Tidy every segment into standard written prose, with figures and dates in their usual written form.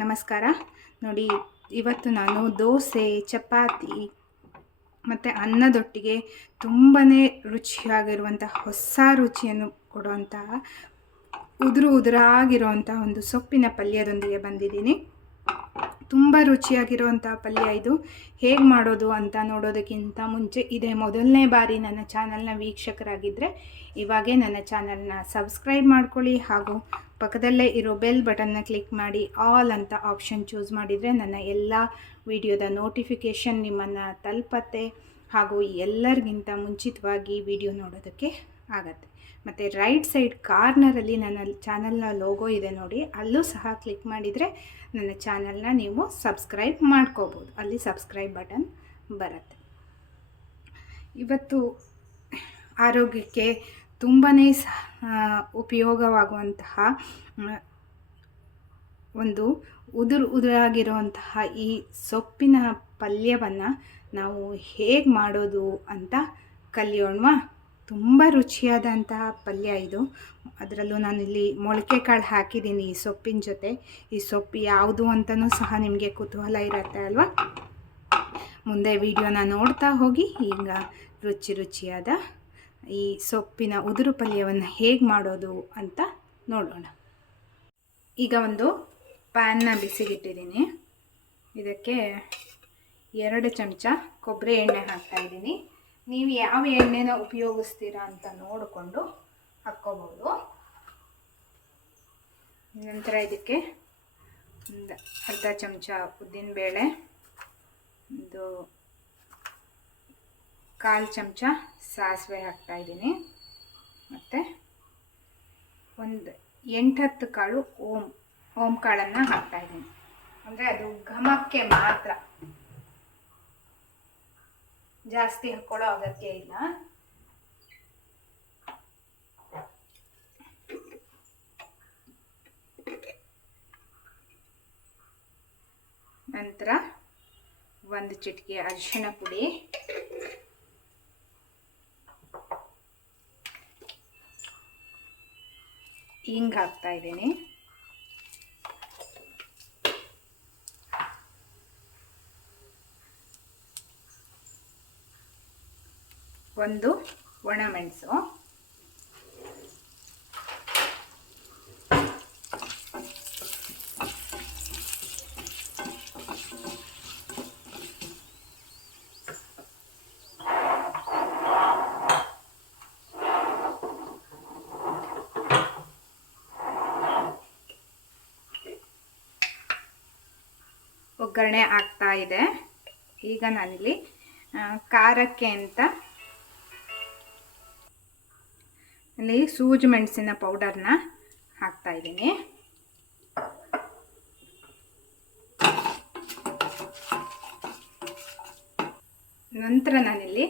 ನಮಸ್ಕಾರ. ನೋಡಿ, ಇವತ್ತು ನಾನು ದೋಸೆ, ಚಪಾತಿ ಮತ್ತು ಅನ್ನದೊಟ್ಟಿಗೆ ತುಂಬಾ ರುಚಿಯಾಗಿರುವಂತಹ ಹೊಸ ರುಚಿಯನ್ನು ಕೊಡುವಂತಹ ಉದುರಾಗಿರುವಂಥ ಒಂದು ಸೊಪ್ಪಿನ ಪಲ್ಯದೊಂದಿಗೆ ಬಂದಿದ್ದೀನಿ. ತುಂಬ ರುಚಿಯಾಗಿರುವಂಥ ಪಲ್ಯ ಇದು. ಹೇಗೆ ಮಾಡೋದು ಅಂತ ನೋಡೋದಕ್ಕಿಂತ ಮುಂಚೆ ಇದೇ ಮೊದಲನೇ ಬಾರಿ ನನ್ನ ಚಾನಲ್ನ ವೀಕ್ಷಕರಾಗಿದ್ದರೆ ಇವಾಗೇ ನನ್ನ ಚಾನಲ್ನ ಸಬ್ಸ್ಕ್ರೈಬ್ ಮಾಡ್ಕೊಳ್ಳಿ, ಹಾಗೂ ಪಕ್ಕದಲ್ಲೇ ಇರೋ ಬೆಲ್ ಬಟನ್ನ ಕ್ಲಿಕ್ ಮಾಡಿ ಆಲ್ ಅಂತ ಆಪ್ಷನ್ ಚೂಸ್ ಮಾಡಿದರೆ ನನ್ನ ಎಲ್ಲ ವಿಡಿಯೋದ ನೋಟಿಫಿಕೇಷನ್ ನಿಮ್ಮನ್ನು ತಲುಪತ್ತೆ, ಹಾಗೂ ಎಲ್ಲರಿಗಿಂತ ಮುಂಚಿತವಾಗಿ ವಿಡಿಯೋ ನೋಡೋದಕ್ಕೆ ಆಗತ್ತೆ. ಮತ್ತು ರೈಟ್ ಸೈಡ್ ಕಾರ್ನರಲ್ಲಿ ನನ್ನ ಚಾನಲ್ನ ಲೋಗೋ ಇದೆ ನೋಡಿ, ಅಲ್ಲೂ ಸಹ ಕ್ಲಿಕ್ ಮಾಡಿದರೆ ನನ್ನ ಚಾನಲ್ನ ನೀವು ಸಬ್ಸ್ಕ್ರೈಬ್ ಮಾಡ್ಕೋಬೋದು. ಅಲ್ಲಿ ಸಬ್ಸ್ಕ್ರೈಬ್ ಬಟನ್ ಬರುತ್ತೆ. ಇವತ್ತು ಆರೋಗ್ಯಕ್ಕೆ ತುಂಬಾ ಉಪಯೋಗವಾಗುವಂತಹ ಒಂದು ಉದುರಾಗಿರುವಂತಹ ಈ ಸೊಪ್ಪಿನ ಪಲ್ಯವನ್ನು ನಾವು ಹೇಗೆ ಮಾಡೋದು ಅಂತ ಕಲಿಯೋಣವಾ? ತುಂಬ ರುಚಿಯಾದಂತಹ ಪಲ್ಯ ಇದು. ಅದರಲ್ಲೂ ನಾನಿಲ್ಲಿ ಮೊಳಕೆ ಕಾಳು ಹಾಕಿದ್ದೀನಿ ಈ ಸೊಪ್ಪಿನ ಜೊತೆ. ಈ ಸೊಪ್ಪು ಯಾವುದು ಅಂತಲೂ ಸಹ ನಿಮಗೆ ಕುತೂಹಲ ಇರುತ್ತೆ ಅಲ್ವಾ? ಮುಂದೆ ವಿಡಿಯೋನ ನೋಡ್ತಾ ಹೋಗಿ. ಈಗ ರುಚಿಯಾದ ಈ ಸೊಪ್ಪಿನ ಉದುರು ಪಲ್ಯವನ್ನು ಹೇಗೆ ಮಾಡೋದು ಅಂತ ನೋಡೋಣ. ಈಗ ಒಂದು ಪ್ಯಾನ್ನ ಬಿಸಿಗಿಟ್ಟಿದ್ದೀನಿ. ಇದಕ್ಕೆ 2 ಚಮಚ ಕೊಬ್ಬರಿ ಎಣ್ಣೆ ಹಾಕ್ತಾಯಿದ್ದೀನಿ. ನೀವು ಯಾವ ಎಣ್ಣೆನ ಉಪಯೋಗಿಸ್ತೀರಾ ಅಂತ ನೋಡಿಕೊಂಡು ಹಾಕ್ಕೋಬೋದು. ನಂತರ ಇದಕ್ಕೆ ಒಂದು ಅರ್ಧ ಚಮಚ ಉದ್ದಿನಬೇಳೆ, ಒಂದು 1/4 ಚಮಚ ಸಾಸಿವೆ ಹಾಕ್ತಾಯಿದ್ದೀನಿ, ಮತ್ತು ಒಂದು 8-10 ಕಾಳು ಓಂ ಕಾಳನ್ನು ಹಾಕ್ತಾಯಿದ್ದೀನಿ. ಅಂದರೆ ಅದು ಘಮಕ್ಕೆ ಮಾತ್ರ, ಜಾಸ್ತಿ ಹಾಕ್ಕೊಳ್ಳೋ ಅಗತ್ಯ ಇಲ್ಲ. ನಂತರ 1 ಚಿಟಿಕೆ ಅರಿಶಿಣ ಪುಡಿ, ಹಿಂಗೆ ಹಾಕ್ತಾ ಇದ್ದೀನಿ. ಒಂದು ಒಣಮೆಣಸು, ಒಗ್ಗರಣೆ ಆಗ್ತಾ ಇದೆ. ಈಗ ನಾನಿಲ್ಲಿ ಖಾರಕ್ಕೆ ಅಂತ ಇಲ್ಲಿ ಸೂಜಿ ಮೆಣಸಿನ ಪೌಡರ್ನ ಹಾಕ್ತಾ ಇದ್ದೀನಿ. ನಂತರ ನಾನಿಲ್ಲಿ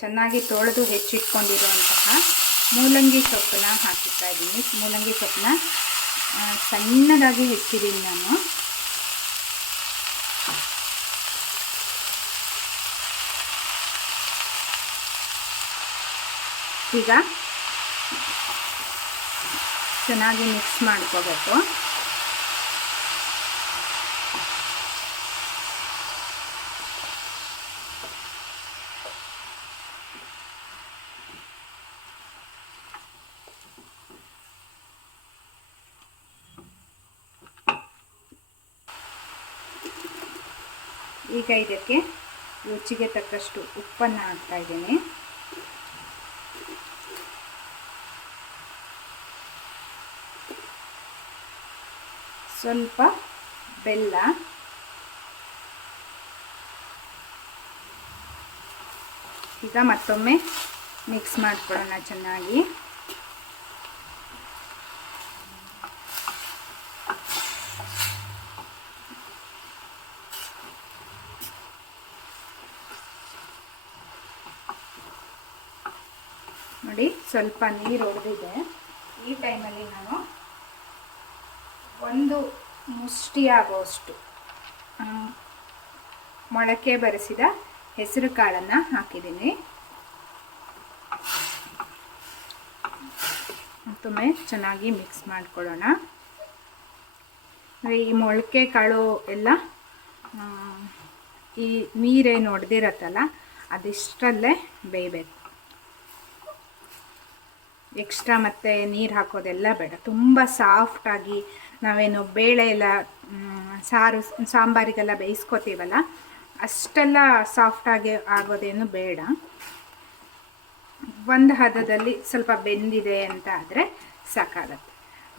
ಚೆನ್ನಾಗಿ ತೊಳೆದು ಹೆಚ್ಚಿಟ್ಕೊಂಡಿರುವಂತಹ ಮೂಲಂಗಿ ಸೊಪ್ಪನ್ನ ಹಾಕ್ತಾ ಇದ್ದೀನಿ. ಮೂಲಂಗಿ ಸೊಪ್ಪನ್ನ ಸಣ್ಣದಾಗಿ ಹೆಚ್ಚಿದ್ದೀನಿ ನಾನು. ಈಗ ಚೆನ್ನಾಗಿ ಮಿಕ್ಸ್ ಮಾಡ್ಕೋಬೇಕು. ಈಗ ಇದಕ್ಕೆ ರುಚಿಗೆ ತಕ್ಕಷ್ಟು ಉಪ್ಪನ್ನು ಹಾಕ್ತಾ ಇದ್ದೀನಿ. ಸ್ವಲ್ಪ ಬೆಲ್ಲ, ಈಗ ಮತ್ತೊಮ್ಮೆ ಮಿಕ್ಸ್ ಮಾಡ್ಕೊಳ್ಳೋಣ ಚೆನ್ನಾಗಿ. ನೋಡಿ, ಸ್ವಲ್ಪ ನೀರು ಒಡೆದಿದೆ. ಈ ಟೈಮಲ್ಲಿ ನಾನು 1 ಮುಷ್ಟಿ ಆಗುವಷ್ಟು ಮೊಳಕೆ ಬರಿಸಿದ ಹೆಸರು ಕಾಳನ್ನು ಹಾಕಿದ್ದೀನಿ. ಮತ್ತೊಮ್ಮೆ ಚೆನ್ನಾಗಿ ಮಿಕ್ಸ್ ಮಾಡ್ಕೊಳ್ಳೋಣ. ಈ ಮೊಳಕೆ ಕಾಳು ಎಲ್ಲ ಈ ನೀರೇನು ಹೊಡೆದಿರತ್ತಲ್ಲ ಅದಿಷ್ಟರಲ್ಲೇ ಬೇಯಬೇಕು. ಎಕ್ಸ್ಟ್ರಾ ಮತ್ತು ನೀರು ಹಾಕೋದೆಲ್ಲ ಬೇಡ. ತುಂಬ ಸಾಫ್ಟಾಗಿ ನಾವೇನು ಬೇಳೆ ಎಲ್ಲ ಸಾಂಬಾರಿಗೆಲ್ಲ ಬೇಯಿಸ್ಕೊತೀವಲ್ಲ ಅಷ್ಟೆಲ್ಲ ಸಾಫ್ಟಾಗಿ ಆಗೋದೇನು ಬೇಡ. ಒಂದು ಹದದಲ್ಲಿ ಸ್ವಲ್ಪ ಬೆಂದಿದೆ ಅಂತ ಆದರೆ ಸಾಕಾಗತ್ತೆ.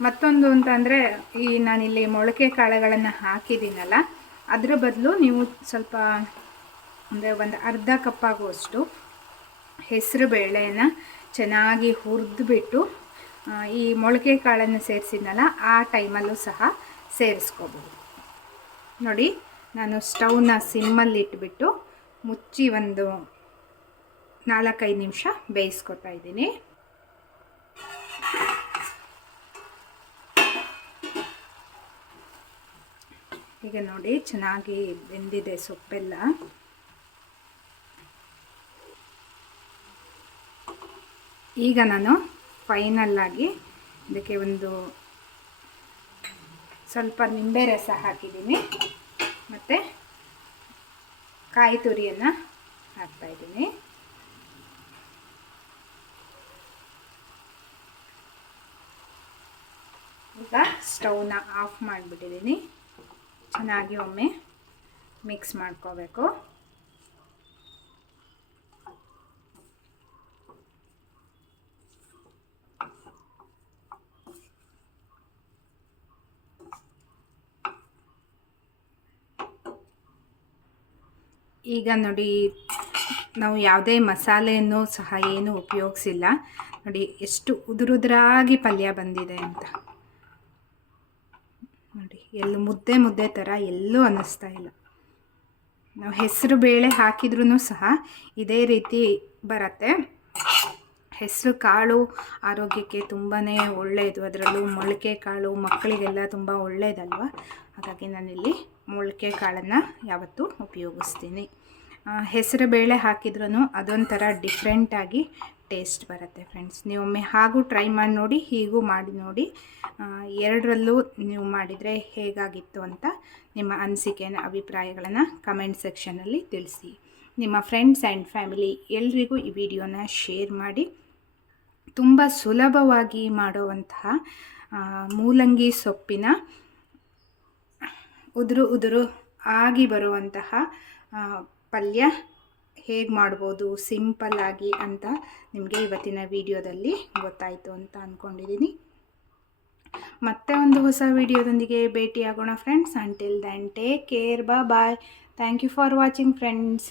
ಮತ್ತೊಂದು ಅಂತಂದರೆ ಈ ನಾನಿಲ್ಲಿ ಮೊಳಕೆ ಕಾಳುಗಳನ್ನು ಹಾಕಿದ್ದೀನಲ್ಲ ಅದರ ಬದಲು ನೀವು ಸ್ವಲ್ಪ ಅಂದರೆ ಒಂದು ಅರ್ಧ ಕಪ್ಪಾಗುವಷ್ಟು ಹೆಸರು ಬೇಳೆನ ಚೆನ್ನಾಗಿ ಹುರಿದ್ಬಿಟ್ಟು ಈ ಮೊಳಕೆ ಕಾಳನ್ನು ಸೇರಿಸಿದ್ನಲ್ಲ ಆ ಟೈಮಲ್ಲೂ ಸಹ ಸೇರಿಸ್ಕೋಬೋದು. ನೋಡಿ, ನಾನು ಸ್ಟವ್ನ ಸಿಮ್ಮಲ್ಲಿ ಇಟ್ಬಿಟ್ಟು ಮುಚ್ಚಿ ಒಂದು 4-5 ನಿಮಿಷ ಬೇಯಿಸ್ಕೊತಾ ಇದ್ದೀನಿ. ಈಗ ನೋಡಿ ಚೆನ್ನಾಗಿ ಬೆಂದಿದೆ ಸೊಪ್ಪೆಲ್ಲ. ಈಗ ನಾನು ಫೈನಲ್ಲಾಗಿ ಇದಕ್ಕೆ ಒಂದು ಸ್ವಲ್ಪ ನಿಂಬೆ ರಸ ಹಾಕಿದ್ದೀನಿ ಮತ್ತು ಕಾಯಿ ತುರಿಯನ್ನು ಹಾಕ್ತಾಯಿದ್ದೀನಿ. ಈಗ ಸ್ಟವ್ನ ಆಫ್ ಮಾಡಿಬಿಟ್ಟಿದ್ದೀನಿ. ಚೆನ್ನಾಗಿ ಒಮ್ಮೆ ಮಿಕ್ಸ್ ಮಾಡ್ಕೋಬೇಕು. ಈಗ ನೋಡಿ, ನಾವು ಯಾವುದೇ ಮಸಾಲೆಯನ್ನು ಸಹ ಏನು ಉಪಯೋಗಿಸಿಲ್ಲ. ನೋಡಿ ಎಷ್ಟು ಉದುರಾಗಿ ಪಲ್ಯ ಬಂದಿದೆ ಅಂತ. ನೋಡಿ, ಎಲ್ಲೂ ಮುದ್ದೆ ಥರ ಎಲ್ಲೂ ಅನ್ನಿಸ್ತಾ ಇಲ್ಲ. ನಾವು ಹೆಸರು ಬೇಳೆ ಹಾಕಿದ್ರೂ ಸಹ ಇದೇ ರೀತಿ ಬರುತ್ತೆ. ಹೆಸರು ಕಾಳು ಆರೋಗ್ಯಕ್ಕೆ ತುಂಬಾ ಒಳ್ಳೆಯದು. ಅದರಲ್ಲೂ ಮೊಳಕೆ ಕಾಳು ಮಕ್ಕಳಿಗೆಲ್ಲ ತುಂಬ ಒಳ್ಳೆಯದಲ್ವ. ಹಾಗಾಗಿ ನಾನಿಲ್ಲಿ ಮೊಳಕೆ ಕಾಳನ್ನು ಯಾವತ್ತೂ ಉಪಯೋಗಿಸ್ತೀನಿ. ಹೆಸರು ಬೇಳೆ ಹಾಕಿದ್ರೂ ಅದೊಂಥರ ಡಿಫ್ರೆಂಟಾಗಿ ಟೇಸ್ಟ್ ಬರುತ್ತೆ ಫ್ರೆಂಡ್ಸ್. ನೀವೊಮ್ಮೆ ಹಾಗೂ ಟ್ರೈ ಮಾಡಿ ನೋಡಿ, ಹೀಗೂ ಮಾಡಿ ನೋಡಿ. ಎರಡರಲ್ಲೂ ನೀವು ಮಾಡಿದರೆ ಹೇಗಾಗಿತ್ತು ಅಂತ ನಿಮ್ಮ ಅನಿಸಿಕೆನ ಅಭಿಪ್ರಾಯಗಳನ್ನು ಕಮೆಂಟ್ ಸೆಕ್ಷನಲ್ಲಿ ತಿಳಿಸಿ. ನಿಮ್ಮ ಫ್ರೆಂಡ್ಸ್ ಆ್ಯಂಡ್ ಫ್ಯಾಮಿಲಿ ಎಲ್ರಿಗೂ ಈ ವಿಡಿಯೋನ ಶೇರ್ ಮಾಡಿ. ತುಂಬ ಸುಲಭವಾಗಿ ಮಾಡುವಂತಹ ಮೂಲಂಗಿ ಸೊಪ್ಪಿನ ಉದುರು ಆಗಿ ಬರುವಂತಹ ಪಲ್ಯ ಹೇಗೆ ಮಾಡ್ಬೋದು ಸಿಂಪಲ್ಲಾಗಿ ಅಂತ ನಿಮಗೆ ಇವತ್ತಿನ ವಿಡಿಯೋದಲ್ಲಿ ಗೊತ್ತಾಯಿತು ಅಂತ ಅಂದ್ಕೊಂಡಿದ್ದೀನಿ. ಮತ್ತೆ ಒಂದು ಹೊಸ ವಿಡಿಯೋದೊಂದಿಗೆ ಭೇಟಿಯಾಗೋಣ friends. Until then take care, bye. Thank you for watching friends.